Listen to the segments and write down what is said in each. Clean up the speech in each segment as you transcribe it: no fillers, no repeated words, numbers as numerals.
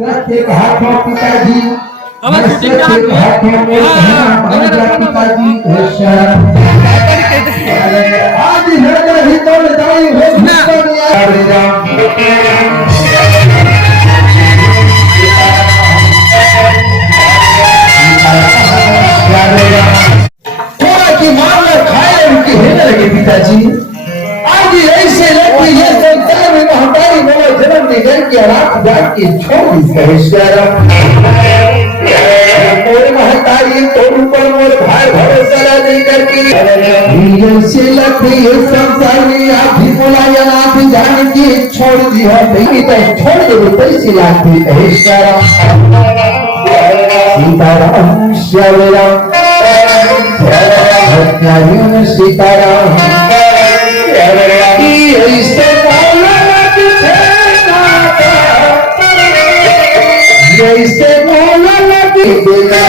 प्रत्येक हाथों पिताजी আমার শুটিং प्रत्येक हाथों में हमारा पिताजी है शरण आज नगर ही तो दाई हो थोड़ा की मारना खाए उनकी हेने लगे पिताजी आज ऐसे लगती ये संसार में हमारी वो जन्म निगल की रात जाग की छोड़ दी कहेश्वर मोर महतारी तो ऊपर मोर भाई भरोसा नहीं करती से लगती ये संसार में आप भी बुलाया ना भी जान की छोड़ दी है नहीं तो छोड़ दे पैसे लागती कहेश्वर सीताराम श्यामराम भक्तारियों सीताराम जैसे बोला लगी देना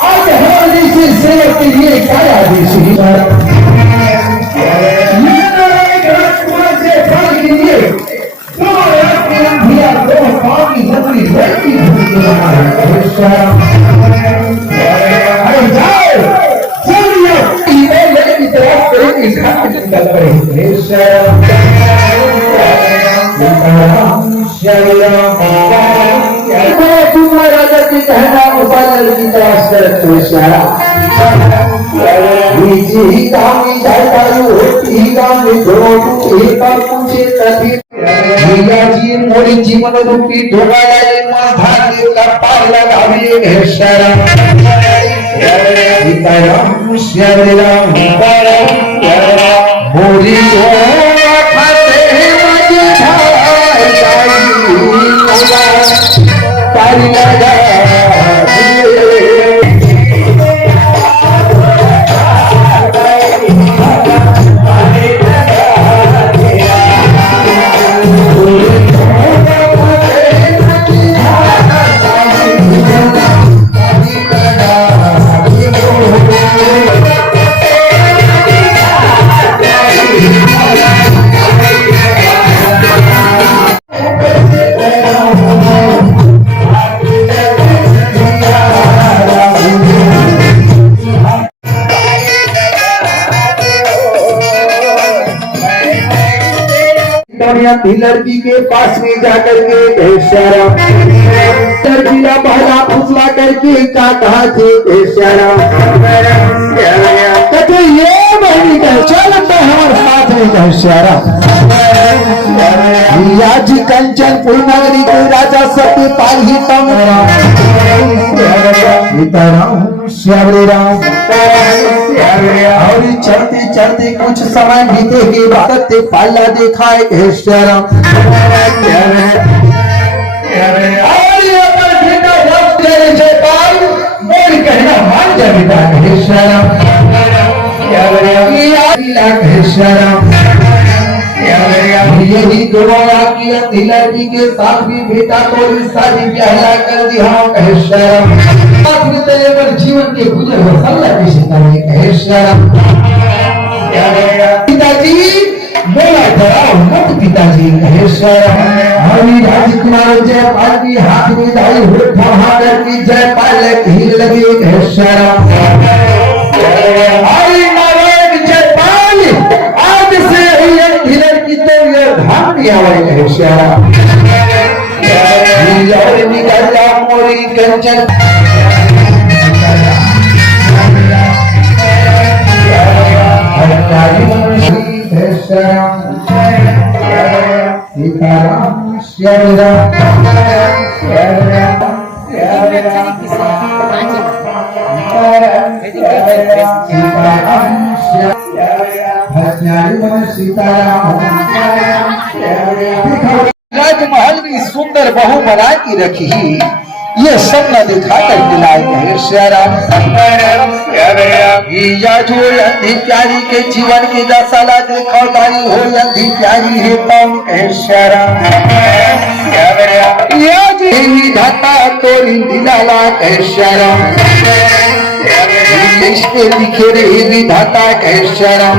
आज हमारे जैसे सेवक के लिए क्या आदेश राजा की कहना मुसाफिर की तलाश करते ही काम होती ही काम पूछे तभी जी मोरी जीवन रूपी ढोगाला माथा पार लगावी शरण सीताराम श्यामराम मोरी लड़की के पास में जाकर के लड़की का पहला फुसला करके क्या कहा थे ये बहनी महारानी कहे श्यारा जी कंचनपुर नगरी के राजा सत्यपाल ही तम सीताराम श्यावरे राम। और चलते चलते कुछ समय बीते के बाद सत्यपाल दिखाए कहे श्यारा कहना मान जा बेटा कहे श्यारा यही दोनों की अंधिला जी के साथ भी बेटा को शादी ब्याह कर दिया कहे श्यारा जीवन के गुजर मसल्ला कैसे करने कहे श्यारा पिताजी बोला डराओ मत पिताजी कहे श्यारा हरी राजकुमार जयपाल की हाथ में दाई हुए फहार की जयपाल हीर लगी कहे श्यारा हरी नारायण जयपाल आज से ही हिलर की तो ये धाम दिया हुआ कहे श्यारा और निकल जा मोरी कंचन सीताराम श्यारा राजमहल में सुंदर बहू बना की रखी ये सब न दिखा कर दिलाए कहे श्यारा या जो अंधी प्यारी के जीवन की दशाला देखो तारी हो अंधी प्यारी है कौन कहे श्यारा या जी विधाता तोरी दिलाला कहे श्यारा इसके लिखे रे विधाता कहे श्यारा